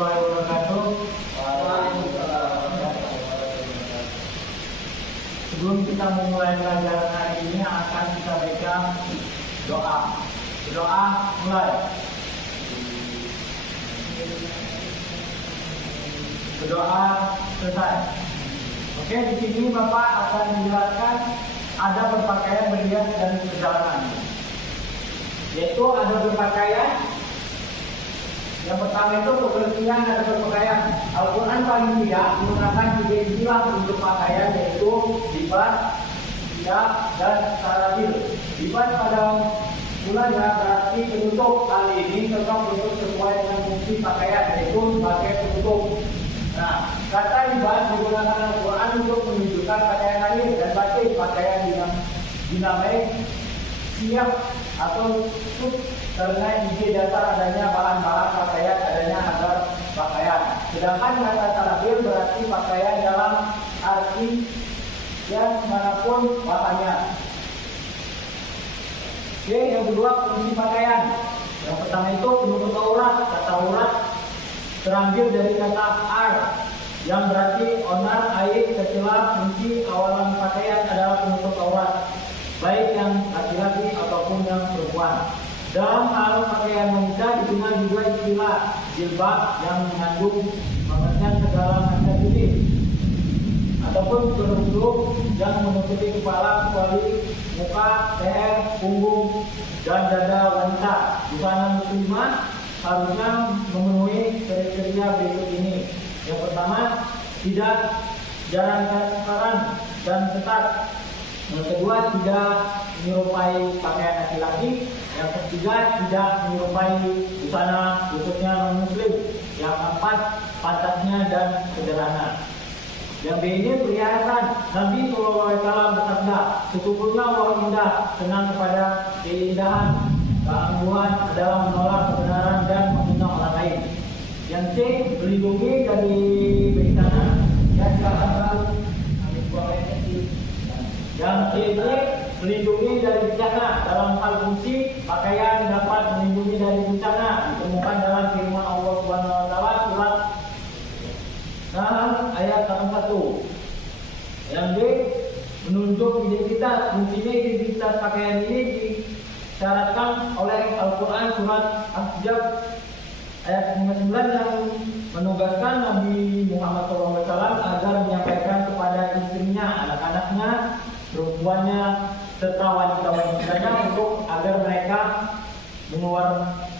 warahmatullahi wabarakatuh. Sebelum kita memulai pelajaran hari ini akan kita baca doa. Doa mulai. Berdoa selesai. Oke, di sini Bapak akan menjelaskan ada berpakaian berhias dan perjalanan. Yaitu ada berpakaian. Yang pertama itu pengertian ada berpakaian. Al-Quran paling tidak menggunakan tiga istilah untuk pakaian, yaitu libas, hijab, dan sarabil. Libas pada mulanya berarti penutup. Kali ini tetap bentuk sesuai dengan fungsi pakaian, yaitu sebagai penutup. Nah, kata libas menggunakan Al-Quran untuk menunjukkan pakaian lahir dan batin. Pakaian dinamai siap atau tutup karena ide dasar adanya bahan-bahan pakaian, adanya agar pakaian. Sedangkan kata sarabil berarti pakaian dalam arti yang manapun bahannya. Oke, yang kedua fungsi pakaian. Yang pertama itu penutup aurat. Kata aurat terambil dari kata ar yang berarti onar, air, kecela. Fungsi awalan pakaian adalah penutup aurat, baik yang laki-laki ataupun yang perempuan. Dalam hal pakaian wanita digunakan juga istilah jilbab yang mengandung pengertian segala macam tutup ataupun penutup yang menutupi kepala kecuali muka, leher, punggung, dan dada wanita. Busana muslimah harusnya memenuhi kriteria berikut ini. Yang pertama, tidak jarang transparan dan ketat. Yang kedua, tidak menyerupai pakaian laki-laki. Yang ketiga, tidak menyerupai busana khususnya non-muslim. Yang keempat, pantatnya dan sederhana. Yang B ini perhiasan. Nabi SAW bersabda, sesungguhnya Allah indah, senang kepada keindahan. Keangguhan adalah menolak kebenaran dan menghina orang lain. Yang C, melindungi dari bencana. Yang ini melindungi dari bencana. Dalam hal fungsi, pakaian dapat melindungi dari bencana. Ditemukan dalam firman Allah Subhanahu wa taala surat Nahl ayat 81. Yang D, menunjuk identitas. Fungsinya identitas pakaian ini disyaratkan oleh Al-Quran surat Ahzab ayat 59 yang menugaskan Nabi Muhammad SAW agar menyampaikan kepada istrinya, anak-anaknya, perempuannya, serta wanita-wanitanya untuk agar mereka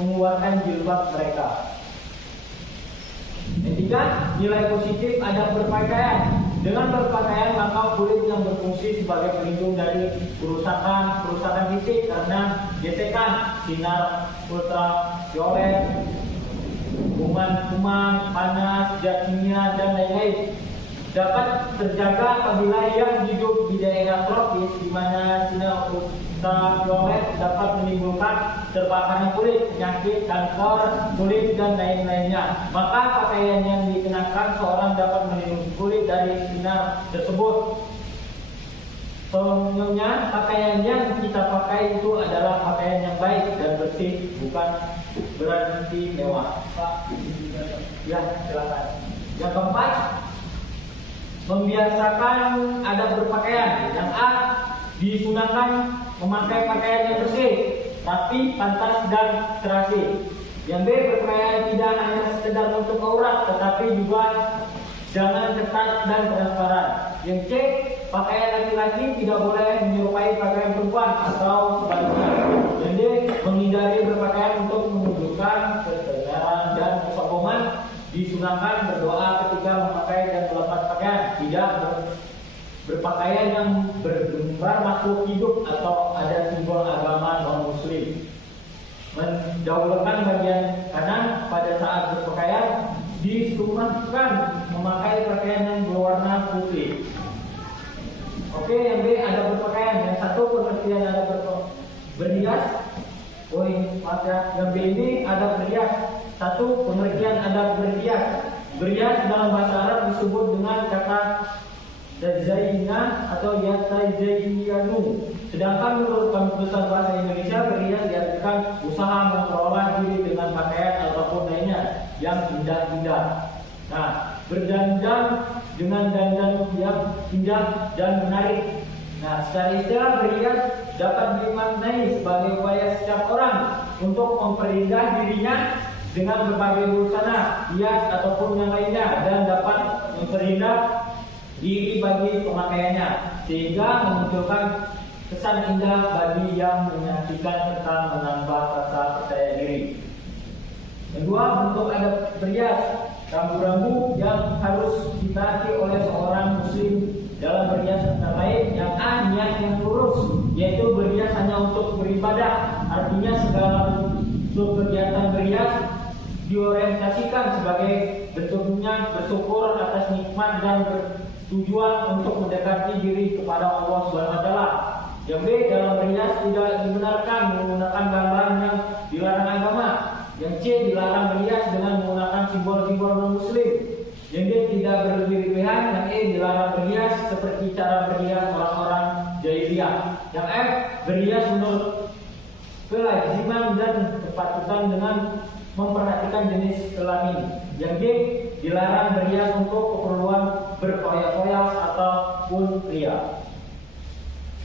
mengeluarkan jilbab mereka. Ketiga, nilai positif ada berpakaian. Dengan berpakaian maka kulit yang berfungsi sebagai pelindung dari kerusakan fisik karena gesekan, sinar ultraviolet, kuman, panas, zat kimia, dan lain-lain. Dapat terjaga apabila yang hidup di daerah tropis di mana sinar ultraviolet dapat menimbulkan terbakarnya kulit, penyakit, kanker kulit, dan lain-lainnya. Maka pakaian yang dikenakan seorang dapat melindungi kulit dari sinar tersebut. Sebenarnya pakaian yang kita pakai itu adalah pakaian yang baik dan bersih, bukan berarti mewah. Pak, ya silakan. Yang keempat, membiasakan adab berpakaian. Yang A, disunahkan memakai pakaian yang bersih, rapi, pantas, dan serasi. Yang B, berpakaian tidak hanya sekedar untuk aurat, tetapi juga jangan ketat dan transparan. Yang C, pakaian laki-laki tidak boleh menyerupai pakaian perempuan atau sebaliknya. Yang D, menghindari berpakaian untuk menunjukkan ketegaran dan kesombongan. Disunahkan berdoa ketika memakai dan melepas pakaian, tidak berpakaian yang bergambar makhluk hidup atau ada simbol agama non-muslim. Mendahulukan bagian kanan pada saat berpakaian. Disunahkan memakai pakaian yang berwarna putih. Oke, yang B ada berpakaian. Yang satu pengertian ada berhias. Maaf ya, yang B ini ada berhias. Satu pengertian ada berhias. Berhias dalam bahasa Arab disebut dengan kata tazayyana atau yatazayyanu. Sedangkan menurut Kamus Besar Bahasa Indonesia, berhias diartikan usaha memperoleh diri dengan pakaian ataupun lainnya. yang indah-indah. Nah, berdandan dengan dandan yang indah dan menarik. Nah, secara istilah berhias dapat dimaknai sebagai upaya setiap orang untuk memperindah dirinya dengan berbagai busana, hias ataupun yang lainnya, dan dapat memperindah diri bagi pemakaiannya, sehingga memunculkan kesan indah bagi yang menyaksikan serta menambah rasa percaya diri. Kedua, bentuk adat berhias. Rambu-rambu yang harus ditaati oleh seorang muslim dalam berhias antara lain yang A, niat yang lurus, yaitu berhias hanya untuk beribadah. Artinya segala bentuk kegiatan berhias diorientasikan sebagai bentuknya bersyukur atas nikmat dan bertujuan untuk mendekati diri kepada Allah Subhanahu wa taala. Yang B, dalam berhias tidak dibenarkan menggunakan gambar yang dilarang agama. Yang C, dilarang berhias dengan menggunakan simbol-simbol non-muslim. Yang D, tidak berlebih-lebihan. Yang E, dilarang berhias seperti cara berhias orang-orang jahiliyah. Yang F, berhias menurut kelaziman dan kepatutan dengan memperhatikan jenis kelamin. Yang G, dilarang berhias untuk keperluan berkoyak-koyak ataupun pria.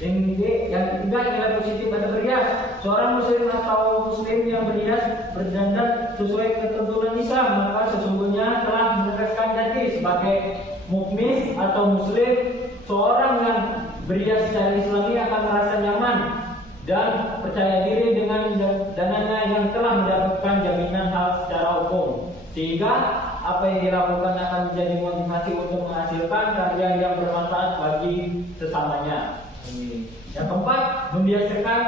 Yang ketiga, nilai positif pada berhias. Seorang muslim atau muslim yang berhias berdandan sesuai ketentuan Islam, maka sesungguhnya telah menegaskan diri sebagai mukmin atau muslim. Seorang yang berhias secara Islami akan merasa nyaman dan percaya diri dengan dananya yang telah mendapatkan jaminan hak secara hukum, sehingga apa yang dilakukan akan menjadi motivasi untuk menghasilkan karya yang bermanfaat bagi sesamanya. Yang keempat, membiasakan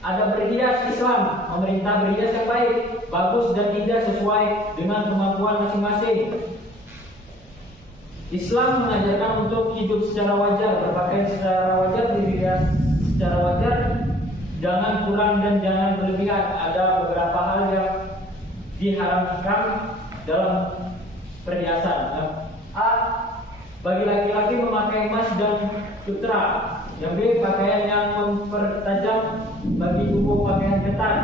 ada berhias Islam, memerintah berhias yang baik, bagus dan indah sesuai dengan kemampuan masing-masing. Islam mengajarkan untuk hidup secara wajar, berpakaian secara wajar, berhias secara wajar, jangan kurang dan jangan berlebihan. Ada beberapa hal yang diharamkan dalam perhiasan. A, bagi laki-laki memakai emas dan sutra. Yang B, pakaian yang mempertajam bagi tubuh pakaian ketat.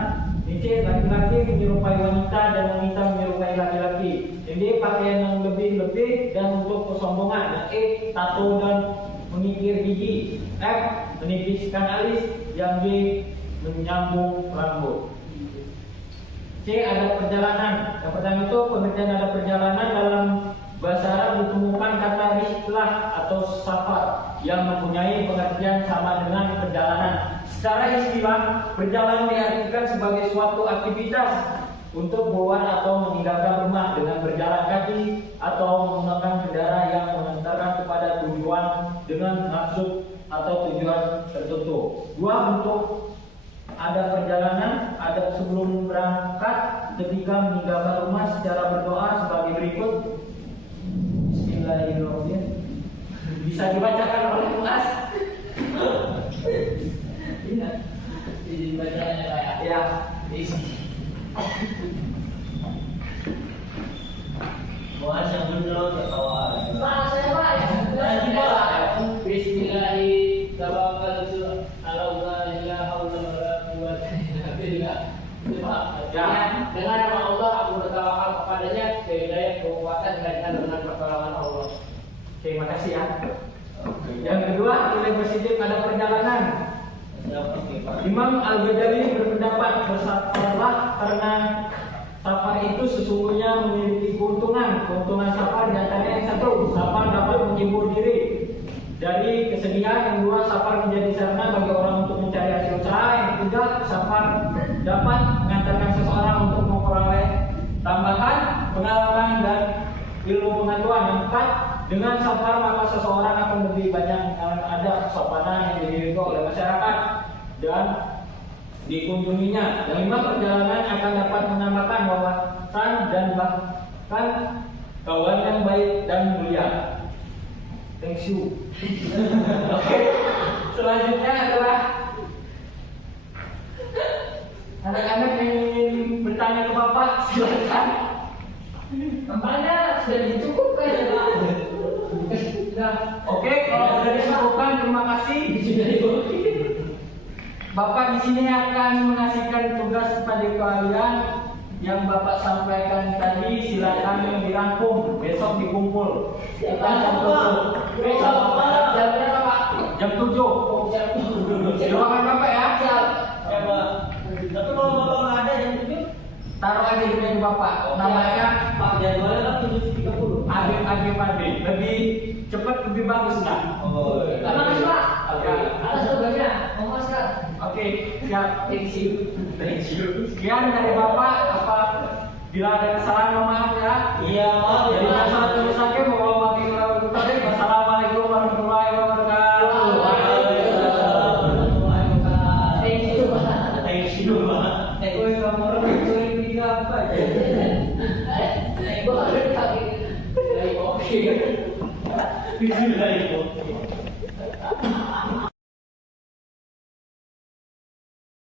Yang C, laki-laki menyerupai wanita dan wanita menyerupai laki-laki. Yang D, pakaian yang lebih-lebih dan untuk kesombongan. Yang E, tato dan mengikir gigi. F, menipiskan alis. Yang G, menyambung rambut. C, ada perjalanan. Yang pertama itu pengertian ada perjalanan. Dalam bahasa Arab ditemukan kata rihlah atau safar yang mempunyai pengertian sama dengan perjalanan. Secara istilah, perjalanan diartikan sebagai suatu aktivitas untuk keluar atau meninggalkan rumah dengan berjalan kaki atau menggunakan kendaraan yang mengantarkan kepada tujuan dengan maksud atau tujuan tertentu. Dua, bentuk ada perjalanan, ada sebelum berangkat ketika meninggalkan rumah secara berdoa sebagai berikut. Bismillahirrahmanirrahim. Bisa dibacakan oleh Mas? Iya. Dibacanya kayak ya. Mas yang benar ketawa. Pak, saya Pak ya. Bismillahirrahmanirrahim. Dengan nama Allah aku bertawakal kepadanya, hidayah kekuatan dan dengan pertolongan Allah. Terima kasih ya. Yang kedua, nilai positif ada perjalanan. Imam Al-Ghazali berpendapat bersafarlah karena safar itu sesungguhnya memiliki keuntungan. Keuntungan safar diantaranya yang satu, safar dapat menghibur diri dari kesedihan. Yang dua, safar menjadi sarana bagi orang untuk mencari hasil usaha. Yang ketiga, safar dapat mengantarkan seseorang untuk memperoleh tambahan pengalaman dan ilmu pengetahuan. Yang empat, dengan safar maka seseorang akan lebih banyak ada kesopanan yang dimiliki oleh masyarakat dan dikunjunginya. Yang lima, perjalanan akan dapat menambahkan wawasan dan bahkan kawan yang baik dan mulia. Thank you. Oke. Selanjutnya adalah anak-anak yang ingin bertanya ke Bapak, silakan. Tempatnya sudah dicukupkan ya Pak. Oke, kalau sudah dicukupkan, terima kasih. Bapak di sini akan mengasihkan tugas kepada kalian yang Bapak sampaikan tadi silakan dirangkum, besok dikumpul. Kita jam 7. Besok jam berapa Pak? Jam 7. Di ruangan Bapak ya. Siap. Ya Pak. Tapi kalau Bapak nggak ada jam 7, Taruh aja di meja Bapak. Namanya Pak jadwalnya kan 7.30. Agim Pandi. Lebih cepat lebih bagus nggak? Oh. Terima kasih Pak. Ya. Atas tugasnya. Memuaskan. Oke, siap. Thank you. Thank you. Sekian dari Bapak. Apa bila ada kesalahan mohon maaf ya. Iya, maaf ya Jadi Pak. masalah terus saja mau makin lewat tadi. Wassalamualaikum warahmatullahi wabarakatuh. Waalaikumsalam. Thank you Pak. Thank you, Pak. Woi, kamu orang itu yang tiga apa ya? Oke. Bismillahirrahmanirrahim.